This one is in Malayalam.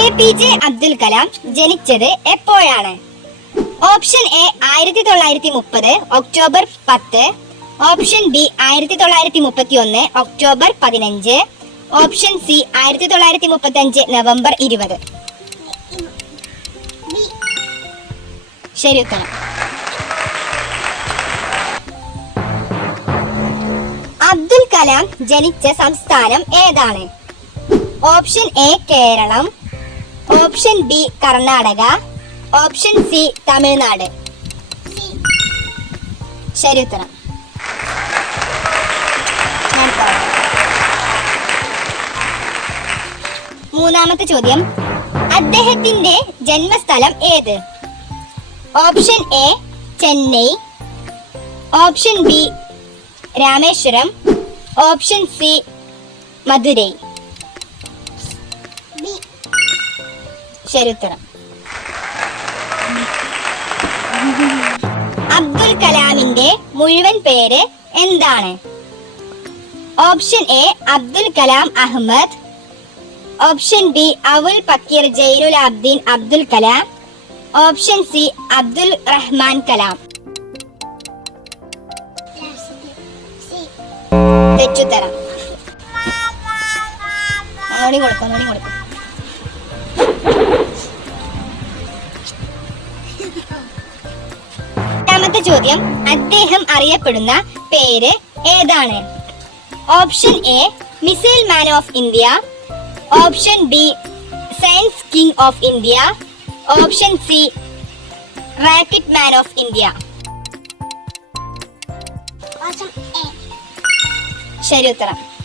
A P J Abdul Kalam ജനിച്ചത് എപ്പോഴാണ്? ഓപ്ഷൻ എ ആയിരത്തി തൊള്ളായിരത്തി മുപ്പത് ഒക്ടോബർ പത്ത്. ഓപ്ഷൻ ബി ആയിരത്തി തൊള്ളായിരത്തി മുപ്പത്തി ഒന്ന് ഒക്ടോബർ പതിനഞ്ച്. ഓപ്ഷൻ സി ആയിരത്തി തൊള്ളായിരത്തി മുപ്പത്തി അഞ്ച് നവംബർ ഇരുപത്. ശരി ഉത്തരം. അബ്ദുൽ കലാം ജനിച്ച സംസ്ഥാനം ഏതാണ്? Option A Keralam. Option B Karnataka option C Tamil Nadu. ശരി ഉത്തരം. മൂന്നാമത്തെ ചോദ്യം. അദ്ദേഹത്തിന്റെ ജന്മസ്ഥലം ഏത്? Option A Chennai option B Rameswaram option C Madurai. ശരി ഉത്തരം അബ്ദുൽ കലാമിന്റെ മുഴുവൻ പേര് എന്താണ്? Option A Abdul Kalam Ahmed. Option B Avul Pakir Jainul Abdeen Abdul Kalam. Option C Abdul Rahman Kalam. തെറ്റുത്തരം. ഒന്നുകൂടി കൊടുക്കും ഒന്നുകൂടി കൊടുക്കും. എട്ടാമത്തെ ചോദ്യം. അദ്ദേഹം അറിയപ്പെടുന്ന പേര് ഏതാണ്? Option A missile man of India. Option B science king of India. Option C rocket man of India. ശരി ഉത്തരം.